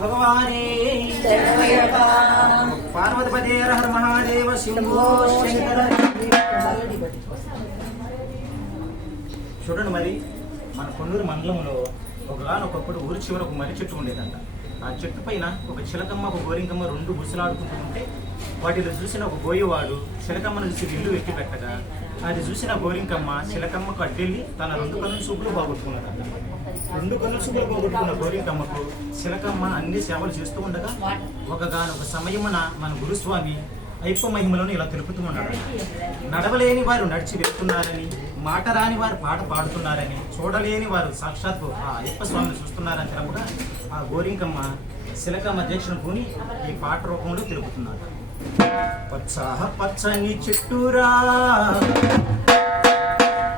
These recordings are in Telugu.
భగవానే పార్వతీపదే హర మహాదేవ శంభో శంకర. చూడండి, మరి మన కొన్నూరు మండలంలో ఒకప్పుడు ఊరి చివర ఒక మర్రి చెట్టు ఉండేదంట. ఆ చెట్టు పైన ఒక చిలకమ్మ ఒక గోరింకమ్మ రెండు బుసలాడుకుంటూ ఉంటే వాటిలో చూసిన ఒక గోయివాడు చిలకమ్మను చూసి ఇల్లు వెక్కి పెట్టగా అది చూసిన గోరింకమ్మ చిలకమ్మకు అడ్డెళ్ళి తన రెండు కన్ను చూపులు బాగొట్టుకున్నదంట. రెండు కన్ను చూపులు బాగొట్టుకున్న గోరింకమ్మకు చిలకమ్మ అన్ని సేవలు చేస్తూ ఉండగా ఒకగానొక సమయమున మన గురుస్వామి అయ్యప్ప మహిమలను ఇలా తెలుపుతూ ఉన్నాడు. నడవలేని వారు నడిచి వెళ్తున్నారని, మాట రాని వారు పాట పాడుతున్నారని, చూడలేని వారు సాక్షాత్తు ఆ అయ్యప్ప స్వామిని చూస్తున్నారని తెలుపుగా ఆ గోరింకమ్మ చిలకమ్మ దీక్షను పూని ఈ పాట రూపంలో తెలుపుతున్నారు. పచ్చాహ పచ్చని చెట్టురా,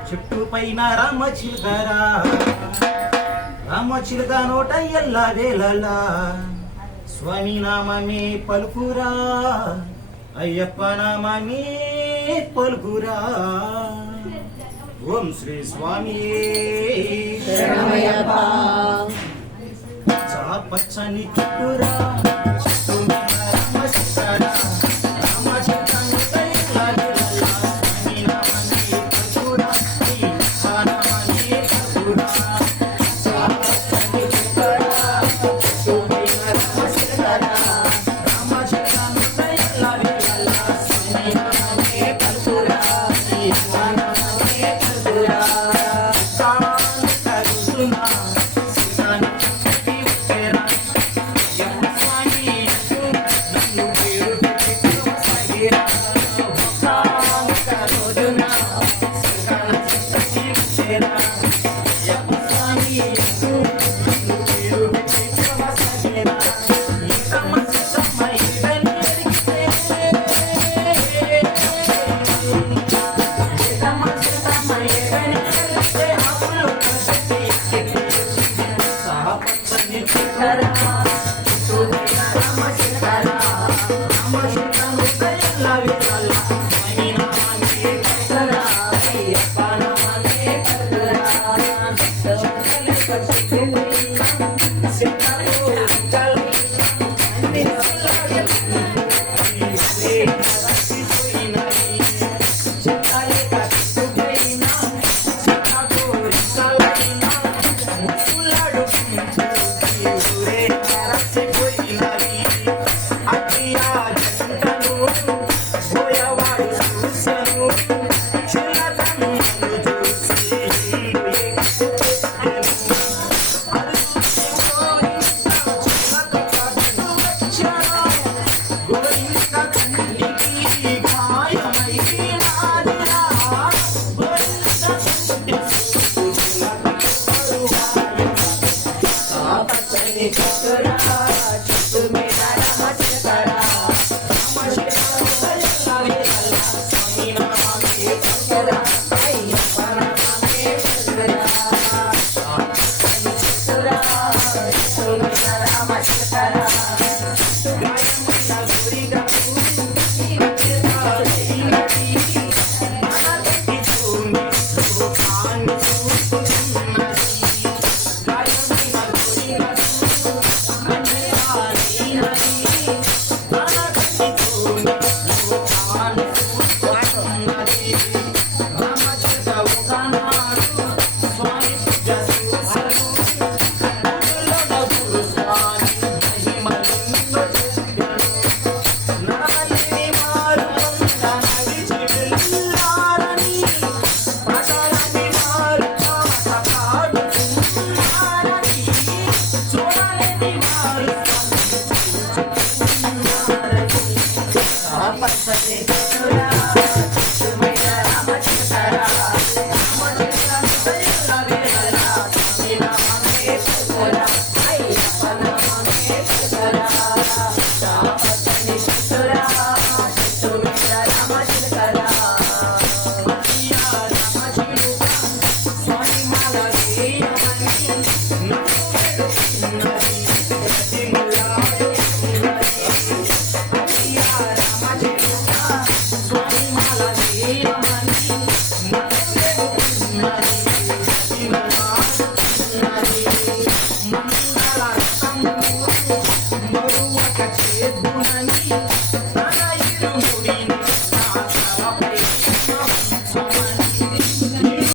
చెట్టు పైన రామ చిలుకరా, రామ చిలుక నోట ఎల్లా వేళలా స్వామి నామమే పలుకురా, అయ్యప్ప నామమే పలుకురా. ఓం శ్రీ స్వామి శరణమయ్యప్ప. పచ్చని చెట్టురా, చెట్టు మీద రామ చిలుకరా, రామ చిలుక నోట ఎల్లా వేళలా స్వామి నామమే పలుకురా, అయ్యప్ప నామమే పలుకురా. catch it.